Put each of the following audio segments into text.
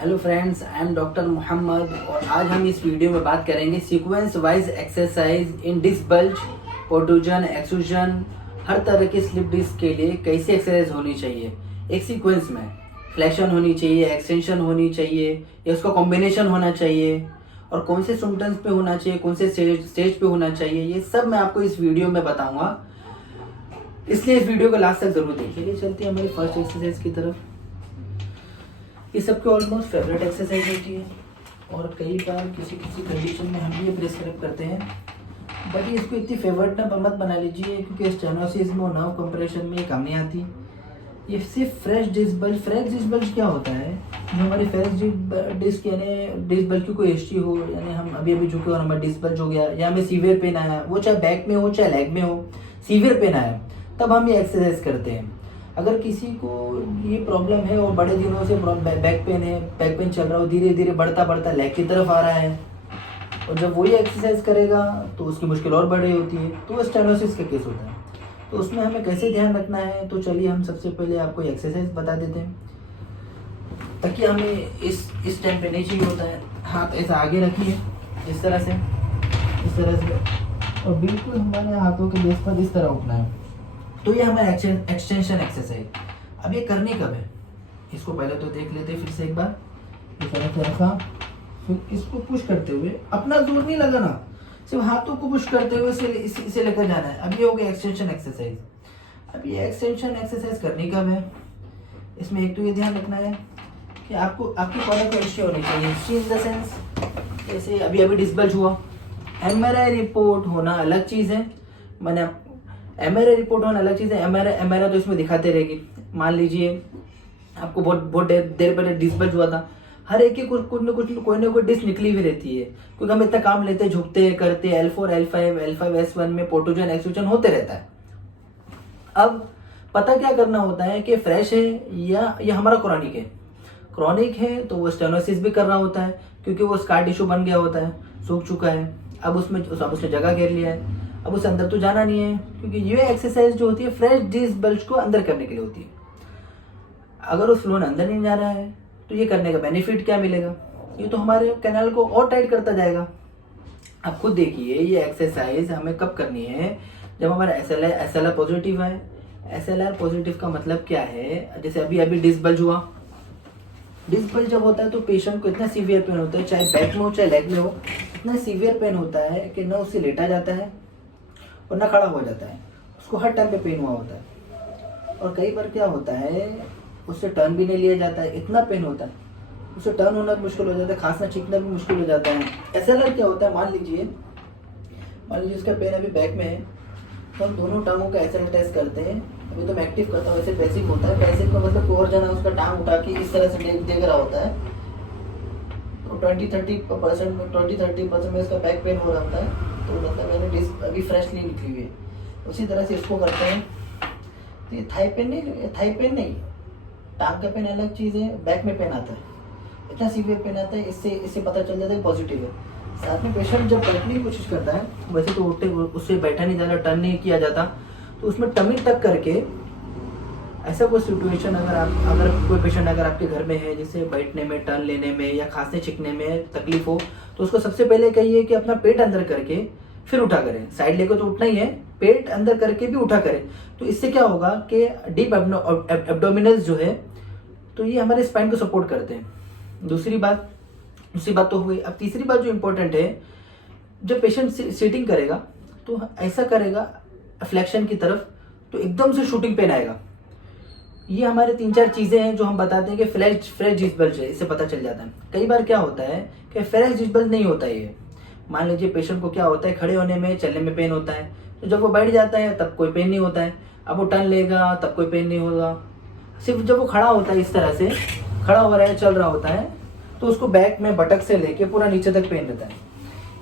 Hello friends, I am doctor Mohammad और आज हम इस वीडियो में बात करेंगे sequence wise exercise in disc bulge, protrusion, extrusion, हर तरह के स्लिप डिस्क के लिए कैसे एक्सरसाइज होनी चाहिए। एक सीक्वेंस में फ्लेक्शन होनी चाहिए, एक्सटेंशन होनी चाहिए या उसका कॉम्बिनेशन होना चाहिए और कौन से सिम्टम्स पे होना चाहिए, कौन से स्टेज पे होना चाहिए, ये सब मैं आपको इस वीडियो में बताऊंगा। इसलिए इस वीडियो को लास्ट तक जरूर देखिए। चलते हैं हमारी फर्स्ट एक्सरसाइज की तरफ। ये सबके ऑलमोस्ट फेवरेट एक्सरसाइज होती है और कई बार किसी किसी कंडीशन में हम ये प्रेस्क्राइब करते हैं, बट ये इसको इतनी फेवरेट ना मत बना लीजिए क्योंकि स्टेनोसिस में और नर्व कंप्रेशन में ये काम नहीं आती। ये सिर्फ फ्रेश डिस्क बल्ज क्या होता है, जो हमारी फ्रेश डिस्क यानी डिस्क बल्ज की कोई हिस्ट्री हो, यानी हम अभी झुके और हमारा डिस्क बल्ज हो गया या हमें सीवियर पेन आया, वो चाहे बैक में हो चाहे लेग में हो, सीवियर पेन आया तब हम ये एक्सरसाइज करते हैं। अगर किसी को ये प्रॉब्लम है और बड़े दिनों से बैक पेन चल रहा हो, धीरे धीरे बढ़ता बढ़ता लेग की तरफ आ रहा है और जब वही एक्सरसाइज करेगा तो उसकी मुश्किल और बड़ी होती है, तो वो स्टेनोसिस का केस होता है। तो उसमें हमें कैसे ध्यान रखना है, तो चलिए हम सबसे पहले आपको एक्सरसाइज बता देते हैं ताकि हमें इस टाइम पे नहीं चाहिए होता है। हाथ ऐसा आगे रखिए इस तरह से और बिल्कुल हमारे हाथों के बेस पर इस तरह उठना है। तो ये हमारा एक्सटेंशन एक्सरसाइज। अब ये करनी कब है, इसको पहले तो देख लेते हैं फिर से एक बार। इस तरह से रखा, फिर इसको पुश करते हुए, अपना जोर नहीं लगाना, सिर्फ हाथों को पुश करते हुए इसे लेकर जाना है। अब ये हो गया एक्सटेंशन एक्सरसाइज। अब ये एक्सटेंशन एक्सरसाइज करनी कब है, इसमें एक तो ये ध्यान रखना है कि आपकी कॉलर हिस्ट्री होनी चाहिए। हिस्ट्री इन द सेंस जैसे अभी डिस्क बल्ज हुआ, एमआरआई रिपोर्ट होना अलग चीज़ है। मैंने एमआरआई रिपोर्ट होना अलग चीज़ है। एमआरआई तो इसमें दिखाते रहेगी। मान लीजिए आपको बहुत देर पहले डिस्क बल्ज हुआ था, हर एक की कुछ कोई ना कोई डिस्क निकली हुई रहती है क्योंकि हम इतना काम लेते झुकते करते। L4 L5 S1 में प्रोट्रूजन एक्सट्रूजन होते रहता है। अब पता क्या करना होता है कि फ्रेश है या हमारा क्रॉनिक है तो वो स्टेनोसिस भी कर रहा होता है क्योंकि वो स्कार टिश्यू बन गया होता है, सूख चुका है। अब उसने जगह घेर लिया है, अब उसे अंदर तो जाना नहीं है क्योंकि ये एक्सरसाइज जो होती है फ्रेश डिस्क बल्ज को अंदर करने के लिए होती है। अगर उस फ्लो अंदर नहीं जा रहा है तो ये करने का बेनिफिट क्या मिलेगा, ये तो हमारे कैनाल को और टाइट करता जाएगा। आप खुद देखिए ये एक्सरसाइज हमें कब करनी है, जब हमारा SLR पॉजिटिव है। SLR पॉजिटिव का मतलब क्या है, जैसे अभी डिस्क बल्ज हुआ। डिस्क बल्ज जब होता है तो पेशेंट को इतना सीवियर पेन होता है, चाहे बैक में हो चाहे लेग में हो, इतना सीवियर पेन होता है कि न उससे लेटा जाता है और ना खड़ा हो जाता है, उसको हर टाइम पे पेन हुआ होता है। और कई बार क्या होता है उससे टर्न भी नहीं लिया जाता है, इतना पेन होता है उससे टर्न होना मुश्किल हो जाता है, खांसना छींकना भी मुश्किल हो जाता है। SLR क्या होता है, मान लीजिए उसका पेन अभी बैक में है तो हम दोनों टांगों का SLR टेस्ट करते हैं। अभी तो मैं एक्टिव करता हूँ, वैसे पैसिव होता है। पैसिव का मतलब कोई और जना उसका टांग उठा के इस तरह से देख रहा होता है तो 20-30% में इसका बैक पेन हो रहा होता है, तो मतलब मैंने डिस्क अभी फ्रेशली निकली हुई है। उसी तरह से इसको करते हैं तो ये थाई पेन नहीं, टांग का पेन अलग चीज़ है, बैक में पेन आता है, इतना सीवियर पेन आता है, इससे पता चल जाता है पॉजिटिव है। साथ में पेशेंट जब बैठने की कोशिश करता है, वैसे तो उठते उससे बैठा नहीं जाता, टर्न नहीं किया जाता, तो उसमें टमी टक करके ऐसा कोई सिचुएशन अगर कोई पेशेंट अगर आपके घर में है जिसे बैठने में, टर्न लेने में या खांसने छिकने में तकलीफ हो, तो उसको सबसे पहले कहिए कि अपना पेट अंदर करके फिर उठा करें। साइड लेकर तो उठना ही है, पेट अंदर करके भी उठा करें। तो इससे क्या होगा कि डीप एब्डोमिनल्स जो है तो ये हमारे स्पाइन को सपोर्ट करते हैं। दूसरी बात तो हुई। अब तीसरी बात जो इम्पोर्टेंट है, जब पेशेंट सीटिंग करेगा तो ऐसा करेगा फ्लेक्शन की तरफ, तो एकदम से शूटिंग पेन आएगा। ये हमारे 3-4 चीजें हैं जो हम बताते हैं कि फ्रेश डिस्क बल्ज है, इससे पता चल जाता है। कई बार क्या होता है कि फ्रेश डिस्क बल्ज नहीं होता है ये। मान लीजिए पेशेंट को क्या होता है, खड़े होने में चलने में पेन होता है, तो जब वो बैठ जाता है तब कोई पेन नहीं होता है। अब वो टर्न लेगा तब कोई पेन नहीं होगा। सिर्फ जब वो खड़ा होता है, इस तरह से खड़ा हो रहा है, चल रहा होता है, तो उसको बैक में बटक से लेके पूरा नीचे तक पेन रहता है।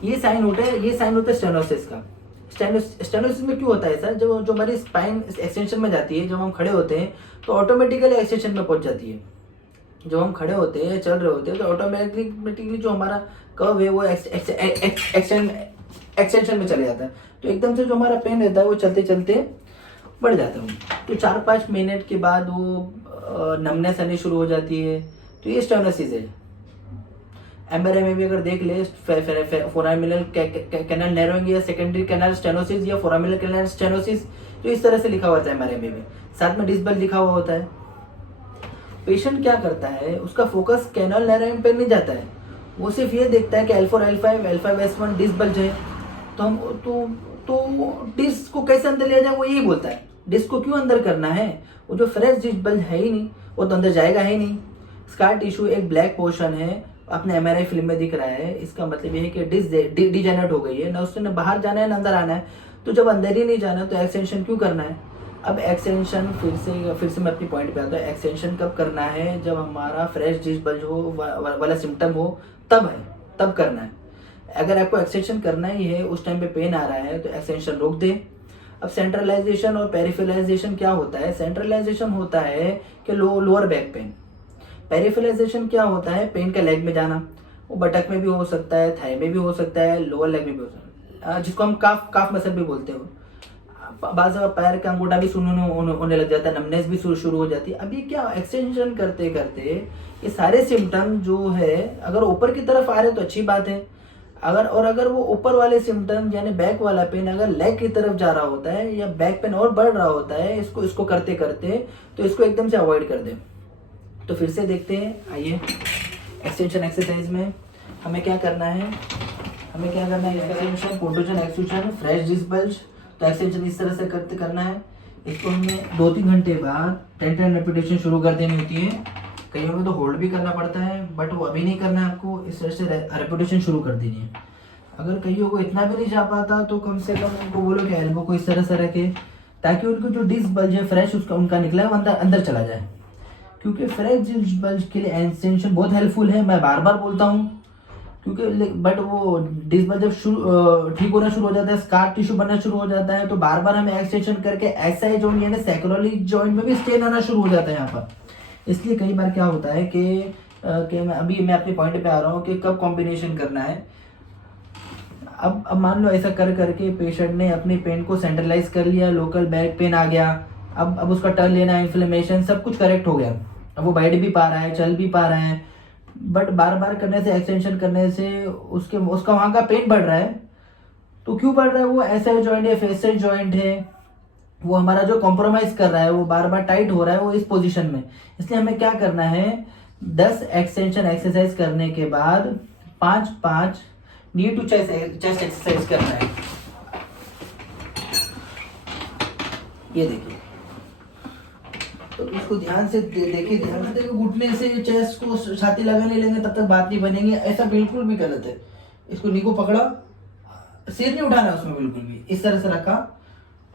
ये साइन होता है स्टेनोसिस का। स्टेनोसिस में क्यों होता है ऐसा, जो हमारी स्पाइन एक्सटेंशन में जाती है, जब हम खड़े होते हैं तो ऑटोमेटिकली एक्सटेंशन में पहुंच जाती है। जब हम खड़े होते हैं, चल रहे होते हैं, तो ऑटोमेटिकली जो हमारा कर्व है वो एक्सटेंशन में चले जाता है, तो एकदम से जो हमारा पेन रहता है वो चलते चलते बढ़ जाता है। तो 4-5 मिनट के बाद वो नमनेस आनी शुरू हो जाती है, तो ये स्टेनोसिस है। एमआरआई में भी अगर देख ले फोरामिनल कैनाल नैरोइंग या सेकेंडरी कैनाल स्टेनोसिस या फोरामिनल कैनाल स्टेनोसिस, तो इस तरह से लिखा हुआ होता है एमआरआई में भी, साथ में डिस्क बल्ज लिखा हुआ होता है। पेशेंट क्या करता है, उसका फोकस कैनाल नैरोइंग पे नहीं जाता है, वो सिर्फ ये देखता है कि L4 L5 L5 S1 disc bulge है, तो हम तो डिस्क को कैसे अंदर लिया जाए वो यही बोलता है। डिस्क को क्यों अंदर करना है, वो जो फ्रेश डिस्क बल्ज है ही नहीं, वो तो अंदर जाएगा ही नहीं। स्कार टिश्यू एक ब्लैक पोर्शन है, अपने एमआरआई फिल्म में दिख रहा है, इसका मतलब ये है कि डिस्क डिजेनरेट हो गई है, ना उसने बाहर जाना है ना अंदर आना है। तो जब अंदर ही नहीं जाना तो एक्सटेंशन क्यों करना है। अब एक्सटेंशन फिर से मैं अपनी पॉइंट पे आता हूँ। एक्सटेंशन कब करना है, जब हमारा फ्रेश डिस्क बल्ज हो वाला सिम्टम हो, तब है, तब करना है। अगर आपको एक्सटेंशन करना ही है, उस टाइम पे पेन आ रहा है, तो एक्सटेंशन रोक दे। अब सेंट्रलाइजेशन और पेरिफेरलाइजेशन क्या होता है। सेंट्रलाइजेशन होता है कि लोअर बैक पेन। पेरिफेरलाइजेशन क्या होता है, पेन का लेग में जाना, वो बटक में भी हो सकता है, थाई में भी हो सकता है, लोअर लेग में भी हो सकता है, जिसको हम काफ मसल भी बोलते हो। बाज़ पैर का अंगूठा भी सुन्न होने लग जाता है, नमनेस भी शुरू हो जाती है। अब ये क्या, एक्सटेंशन करते करते ये सारे सिम्टम जो है, अगर ऊपर की तरफ आ रहे तो अच्छी बात है, अगर वो ऊपर वाले सिम्टम यानी बैक वाला पेन अगर लेग की तरफ जा रहा होता है या बैक पेन और बढ़ रहा होता है, इसको करते करते, तो इसको एकदम से अवॉइड कर दे। तो फिर से देखते हैं, आइए एक्सटेंशन एक्सरसाइज में हमें क्या करना है। Extension, protrusion, extension, fresh disc bulge. तो एक्सटेंशन इस तरह से करना है। इसको हमें 2-3 घंटे बाद 10 रेपिटेशन शुरू कर देनी होती है। कईयों में तो होल्ड भी करना पड़ता है, बट वो अभी नहीं करना है आपको, इस तरह से रेपिटेशन शुरू कर देनी है। अगर कईयों को इतना भी नहीं जा पाता तो कम से कम उनको बोलो कि एल्बो को इस तरह से रखे, ताकि उनको जो डिस्क बल्ज है फ्रेश उनका निकला है वो अंदर चला जाए। क्योंकि फ्रेश डिस्क बल्ज के लिए एक्सटेंशन बहुत हेल्पफुल है, मैं बार बार बोलता हूँ। क्योंकि बट वो डिस्क बल्ज जब ठीक होना शुरू हो जाता है, स्कार टिश्यू बनना शुरू हो जाता है, तो बार बार हमें एक्सटेंशन करके एसआई जॉइंट यानी सैक्रोलिक जॉइंट में भी स्ट्रेन आना शुरू हो जाता है यहाँ पर। इसलिए कई बार क्या होता है कि मैं अपने पॉइंट पे आ रहा हूँ कि कब कॉम्बिनेशन करना है। अब मान लो ऐसा करके पेशेंट ने अपनी पेन को सेंट्रलाइज कर लिया, लोकल बैक पेन आ गया, अब उसका टर्न लेना, इन्फ्लेमेशन सब कुछ करेक्ट हो गया, अब वो बैठ भी पा रहा है, चल भी पा रहा है, बट बार बार करने से, एक्सटेंशन करने से उसका वहाँ का पेन बढ़ रहा है। तो क्यों बढ़ रहा है, वो एसआई जॉइंट है, फेसियल जॉइंट है, वो हमारा जो कॉम्प्रोमाइज कर रहा है, वो बार बार टाइट हो रहा है वो इस पोजीशन में। इसलिए हमें क्या करना है, 10 एक्सटेंशन एक्सरसाइज करने के बाद 5-5 नी टू चेस्ट एक्सरसाइज करना है। ये देखिए, तो इसको ध्यान से देखिए, घुटने से चेस्ट को छाती लगाने लेंगे तब तक बात नहीं बनेगी, ऐसा बिल्कुल भी गलत है। इसको नी को पकड़ा, सिर नहीं उठाना उसमें बिल्कुल भी, इस तरह से रखा,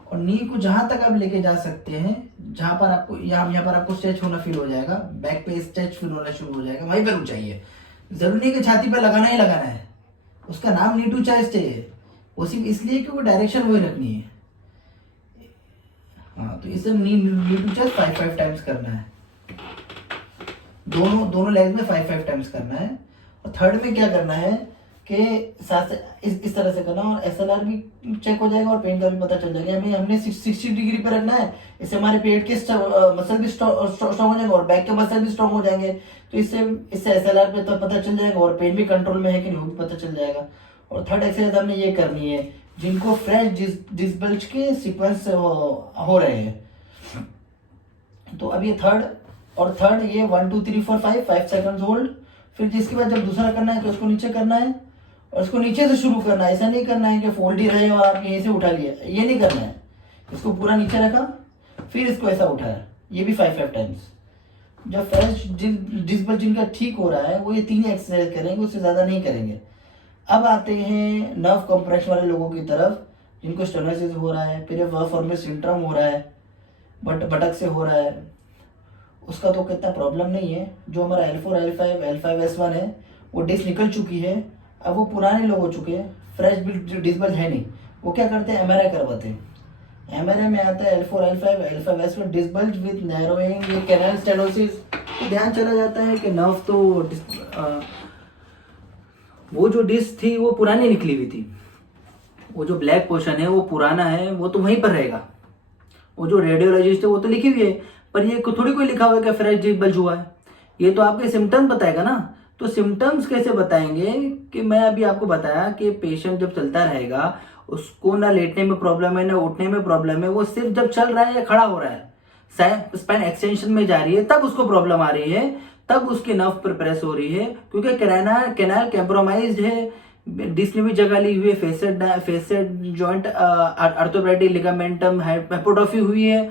और नी को जहां तक आप लेके जा सकते हैं, जहां पर आपको यहाँ पर आपको स्ट्रेच होना फील हो जाएगा, बैक पे स्ट्रेच फील होना शुरू हो जाएगा, वहीं पर ऊंचाई है। जरूरी नहीं कि छाती पर लगाना ही लगाना है, उसका नाम नी टू चेस्ट है, वो सिर्फ इसलिए कि वो डायरेक्शन वही रखनी है। हाँ, तो इसे नी टू चेस्ट 5-5 टाइम्स करना है, दोनों लेग में 5-5 टाइम्स करना है। और थर्ड में क्या करना है कि साथ इस तरह से करना, और एसएलआर भी चेक हो जाएगा और पेन का भी पता चल जाएगा। हमने 60 डिग्री पर रखना है, इससे हमारे पेट के मसल भी स्ट्रॉन्ग हो जाएंगे और बैक के मसल भी स्ट्रॉन्ग हो जाएंगे। तो इससे एसएलआर पे तो पता चल जाएगा और पेन भी कंट्रोल में है कि नहीं वो भी पता चल जाएगा। और थर्ड एक्सरसाइज हमने ये करनी है जिनको फ्रेश डिस्क बल्ज के सीक्वेंस हो रहे हैं। तो अब ये थर्ड ये 1 2 3 4 5 सेकंड्स होल्ड। फिर जिसके बाद जब दूसरा करना है तो उसको नीचे करना है और उसको नीचे से शुरू करना है। ऐसा नहीं करना है कि फोल्ड ही रहे और आप यहीं से उठा लिया, ये नहीं करना है। इसको पूरा नीचे रखा, फिर इसको ऐसा उठाया, ये भी 5-5 टाइम्स। जब फ्रेश डिस्क बल्ज जिनका ठीक हो रहा है वो ये 3 एक्सरसाइज करेंगे, उससे ज्यादा नहीं करेंगे। अब आते हैं नर्व कंप्रेशन वाले लोगों की तरफ, जिनको स्टेनोसिस हो रहा है, फिर फॉर्मिस सिंड्रोम हो रहा है, बटक से हो रहा है। उसका तो कितना प्रॉब्लम नहीं है। जो हमारा L4 L5 L5 S1 है वो डिस्क निकल चुकी है, अब वो पुराने लोग हो चुके हैं, फ्रेश डिस्क बल्ज है नहीं। वो क्या करते हैं, एमआरआई करवाते हैं। एमआरआई में आता है L4 L5 L5 S1 disc bulge with narrowing with canal stenosis. तो ध्यान चला जाता है कि नर्व तो वो जो डिस्क थी वो पुरानी निकली हुई थी, वो जो ब्लैक पोर्शन है वो पुराना है, वो तो वहीं पर रहेगा। वो जो रेडियोलॉजिस्ट है वो तो लिखी हुई है, पर ये थोड़ी कोई लिखा हुआ है कि फ्रेश डिस्क बल्ज हुआ है। ये तो आपके सिम्टम बताएगा ना। तो सिम्टम्स कैसे बताएंगे कि मैं अभी आपको बताया कि पेशेंट जब चलता रहेगा उसको ना लेटने में प्रॉब्लम है ना उठने में प्रॉब्लम है, वो सिर्फ जब चल रहा है या खड़ा हो रहा है, स्पाइन एक्सटेंशन में जा रही है, तब उसको प्रॉब्लम आ रही है, तब उसकी नर्व पर प्रेस हो रही है, क्योंकि कैनाल कैम्प्रोमाइज्ड है, डिस्क में भी जगह ली हुई है, facet joint orthopaedic ligamentum hypertrophy हुई है।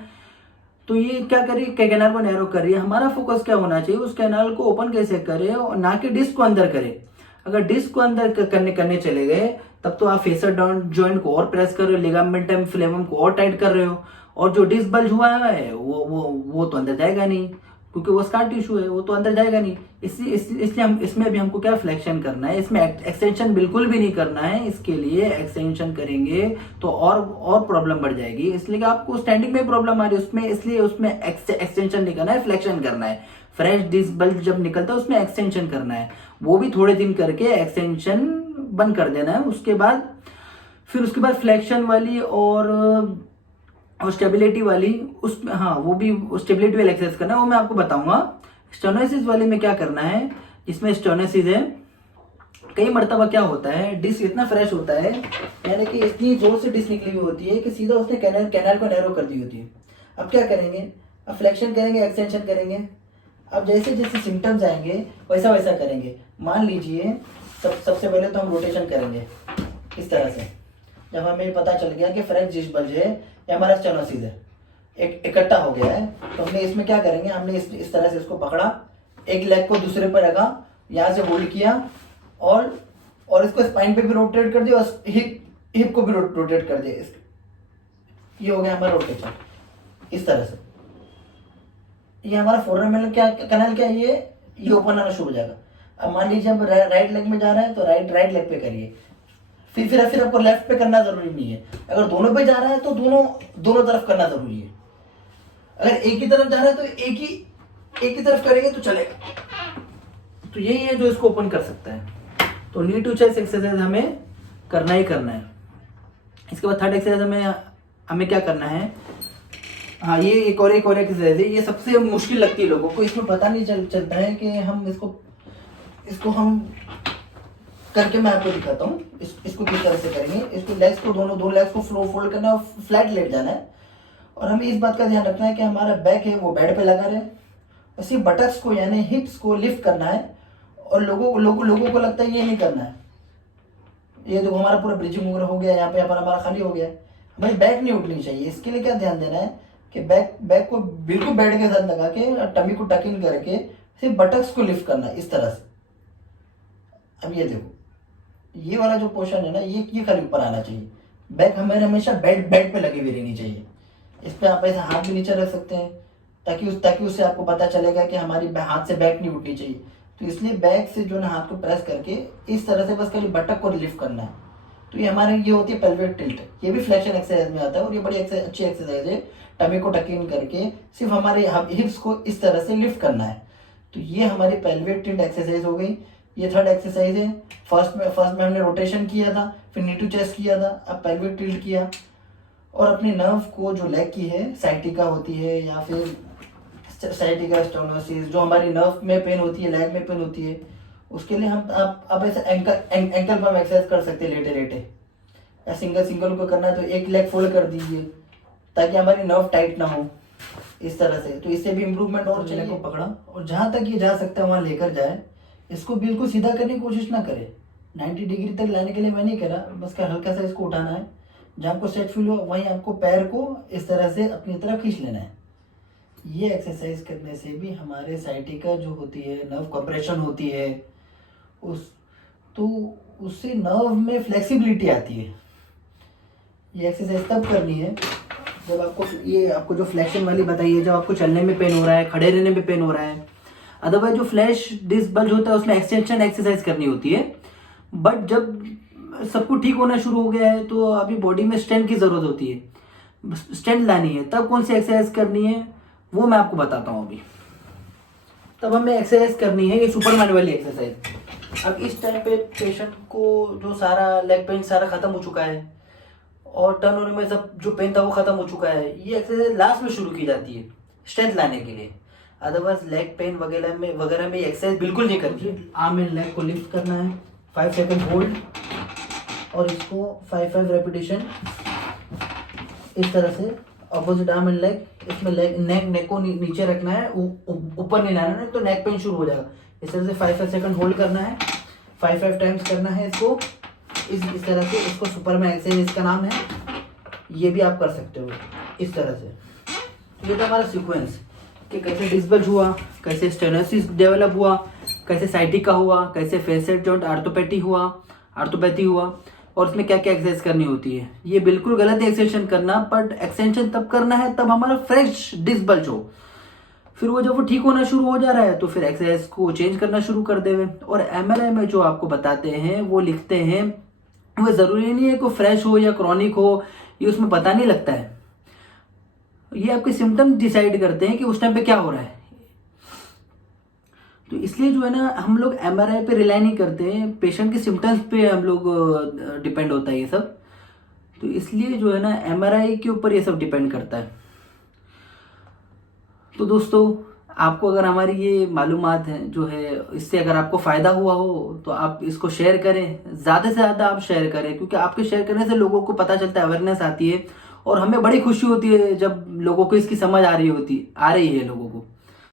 तो ये क्या करिए, कैनाल को नैरो कर रही है। हमारा फोकस क्या होना चाहिए, उस कैनाल को ओपन कैसे करे और ना कि डिस्क को अंदर करे। अगर डिस्क को अंदर करने चले गए तब तो आप फेसर जॉइंट को और प्रेस कर रहे हो, लिगामेंटम फ्लेमम को और टाइट कर रहे हो, और जो डिस्क बल्ज हुआ है वो तो अंदर जाएगा नहीं, क्योंकि वो स्कार टिश्यू है, वो तो अंदर जाएगा नहीं। इसलिए हम इसमें भी हमको क्या फ्लेक्शन करना है, इसमें एक्सटेंशन बिल्कुल भी नहीं करना है। इसके लिए एक्सटेंशन करेंगे तो और प्रॉब्लम बढ़ जाएगी। इसलिए कि आपको स्टैंडिंग में प्रॉब्लम आ रही है उसमें, इसलिए उसमें एक्सटेंशन नहीं करना है, फ्लेक्शन करना है। फ्रेश डिस्क बल्ज जब निकलता है उसमें एक्सटेंशन करना है, वो भी थोड़े दिन करके एक्सटेंशन बंद कर देना है। उसके बाद फ्लेक्शन वाली और स्टेबिलिटी वाली, उसमें हाँ वो भी स्टेबिलिटी वाली एक्सरसाइज करना है, वो मैं आपको बताऊंगा। स्टेनोसिस वाले में क्या करना है, इसमें स्टेनोसिस है, कई मरतबा क्या होता है डिस्क इतना फ्रेश होता है, यानी कि इतनी जोर से डिस्क निकली हुई होती है कि सीधा उसने कैनाल को नैरो कर दी होती है। अब क्या करेंगे, अब फ्लेक्शन करेंगे, एक्सटेंशन करेंगे। अब जैसे जैसे सिम्टम्स आएंगे वैसा वैसा करेंगे। मान लीजिए सबसे पहले तो हम रोटेशन करेंगे इस तरह से। जब हमें पता चल गया कि फ्रेश डिस्क बल्ज है या हमारा स्टेनोसिस है, एक इकट्ठा हो गया है, तो हमने इसमें क्या करेंगे, हमने इस तरह से इसको पकड़ा, एक लेग को दूसरे पर रखा, यहाँ से होल्ड किया और इसको स्पाइन पे भी रोटेट कर दिया और हिप को भी रोटेट कर दिया। ये हो गया हमारा रोटेशन इस तरह से। ये हमारा फोरामेनल क्या कैनाल क्या है, ये ओपन आना शुरू हो जाएगा। अब मान लीजिए अब राइट लेग में जा रहा है तो राइट लेग पे करिए, फिर आपको लेफ्ट पे करना जरूरी नहीं है। अगर दोनों पे जा रहा है तो दोनों तरफ करना जरूरी है। अगर एक ही तरफ जा रहा है तो एक ही तरफ करेंगे तो चलेगा। तो यही है जो इसको ओपन कर सकता है। तो नी टू चेस्ट एक्सरसाइज हमें करना ही करना है। इसके बाद थर्ड एक्सरसाइज हमें क्या करना है, हाँ ये एक और एक्सरसाइज है, ये सबसे मुश्किल लगती है लोगों को। इसमें पता नहीं चलता है कि हम इसको हम करके मैं आपको दिखाता हूँ। इसको किस तरह से करेंगे। इसको लेग्स को दो लेग्स को फोल्ड करना है और फ्लैट लेट जाना है। और हमें इस बात का ध्यान रखना है कि हमारा बैक है वो बेड पे लगा रहे, और सिर्फ बटक्स को यानी हिप्स को लिफ्ट करना है। और लोगों को लगता है ये नहीं करना है, ये देखो हमारा पूरा ब्रिजिंग वगैरह हो गया, यहाँ पे हमारा खाली हो गया। भाई बैक नहीं उठनी चाहिए। इसके लिए क्या ध्यान देना है कि बैक को बिल्कुल बेड के साथ लगा के टमी को टक इन करके सिर्फ बटक्स को लिफ्ट करना है इस तरह से। अब ये देखो, ये वाला जो पोर्शन है ना, ये खाली ऊपर आना चाहिए। बैक हमें हमेशा बेड पे लगी हुई रहनी चाहिए। इस पे आप ऐसे हाथ भी नीचे रख सकते हैं ताकि उससे आपको पता चलेगा कि हमारी हाथ से बैक नहीं उठनी चाहिए। तो इसलिए बैक से जो है हाथ को प्रेस करके इस तरह से बस खाली बटक को लिफ्ट करना है। तो ये हमारे ये होती है पेल्विक टिल्ट। ये भी फ्लेक्शन एक्सरसाइज में आता है और ये बड़ी अच्छी एक्सरसाइज है। टमी को टक इन करके सिर्फ हमारे हिप्स को इस तरह से लिफ्ट करना है। तो ये हमारी पेल्विक टिल्ट एक्सरसाइज हो गई। ये थर्ड एक्सरसाइज है। फर्स्ट में हमने रोटेशन किया था, फिर नी टू चेस्ट किया था, अब पेल्विक टिल्ट किया। और अपने नर्व को जो लेग की है, साइटिका होती है या फिर साइटिका स्टेनोसिस, जो हमारी नर्व में पेन होती है, लेग में पेन होती है, उसके लिए हम आप ऐसे एंकल पर एक्सरसाइज कर सकते हैं लेटे। या सिंगल को करना है तो एक लेग फोल्ड कर दीजिए ताकि हमारी नर्व टाइट ना हो इस तरह से। तो इससे भी इम्प्रूवमेंट और चाहिए। को पकड़ा और जहाँ तक ये जा सकता है वहाँ लेकर जाए। इसको बिल्कुल सीधा करने की कोशिश ना करे। 90 डिग्री तक लाने के लिए मैं नहीं कह रहा, बस हल्का सा इसको उठाना है। जहाँ आपको सेट फील हो वहीं आपको पैर को इस तरह से अपनी तरफ खींच लेना है। ये एक्सरसाइज करने से भी हमारे साइटिका जो होती है, नर्व कंप्रेशन होती है, उससे नर्व में फ्लेक्सिबिलिटी आती है। ये एक्सरसाइज तब करनी है जब आपको जो फ्लेक्शन वाली बताई है, जब आपको चलने में पेन हो रहा है, खड़े रहने में पेन हो रहा है। अदरवाइज जो फ्लैश डिस्क बल्ज होता है उसमें एक्सटेंशन एक्सरसाइज करनी होती है। बट जब सब कुछ ठीक होना शुरू हो गया है तो अभी बॉडी में स्ट्रेंथ की जरूरत होती है, स्ट्रेंथ लानी है, तब कौन सी एक्सरसाइज करनी है वो मैं आपको बताता हूँ अभी। तब हमें एक्सरसाइज करनी है ये सुपरमैन वाली एक्सरसाइज। अब इस टाइम पे पेशेंट को जो सारा लेग पेन सारा खत्म हो चुका है और टर्न होने में सब जो पेन था वो खत्म हो चुका है। ये एक्सरसाइज लास्ट में शुरू की जाती है स्ट्रेंथ लाने के लिए। अदरवाइज लेग पेन वगैरह में एक्सरसाइज बिल्कुल नहीं करनी। आर्म एंड लेग को लिफ्ट करना है, 5 सेकंड होल्ड, और इसको 5 रेपिटेशन इस तरह से अपोजिट आर्म एंड लेग। इसमें नेक को नीचे रखना है, ऊपर नहीं लाना है, तो नेक पेन शुरू हो जाएगा। इस तरह से 5 सेकंड होल्ड करना है, 5 टाइम्स करना है इसको, इस तरह से। इसको सुपरमैन एक्सरसाइज इसका नाम है, ये भी आप कर सकते हो इस तरह से। ये था हमारा सीक्वेंस कि कैसे डिस्क बल्ज हुआ, कैसे स्टेनोसिस डेवलप हुआ, कैसे साइटिका हुआ, कैसे फेसेट जॉइंट आर्थोपैथी हुआ, और उसमें क्या क्या एक्सरसाइज करनी होती है। ये बिल्कुल गलत है एक्सटेंशन करना, बट एक्सटेंशन तब करना है तब हमारा फ्रेश डिस्क बल्ज हो। फिर वो जब वो ठीक होना शुरू हो जा रहा है तो फिर एक्सरसाइज को चेंज करना शुरू कर देवे। और एमआरआई में जो आपको बताते हैं वो लिखते हैं, वो जरूरी नहीं है कि फ्रेश हो या क्रॉनिक हो, ये उसमें पता नहीं लगता है। ये आपके सिम्टम डिसाइड करते हैं कि उस टाइम पे क्या हो रहा है। तो इसलिए जो है ना, हम लोग एमआरआई पे रिलाई नहीं करते हैं, पेशेंट के सिम्टम्स पे हम लोग डिपेंड होता है ये सब। तो इसलिए जो है ना, एमआरआई के ऊपर ये सब डिपेंड करता है। तो दोस्तों, आपको अगर हमारी ये मालूमात है जो है, इससे अगर आपको फ़ायदा हुआ हो तो आप इसको शेयर करें, ज़्यादा से ज़्यादा आप शेयर करें, क्योंकि आपके शेयर करने से लोगों को पता चलता है, अवेयरनेस आती है, और हमें बड़ी खुशी होती है जब लोगों को इसकी समझ आ रही है लोगों को।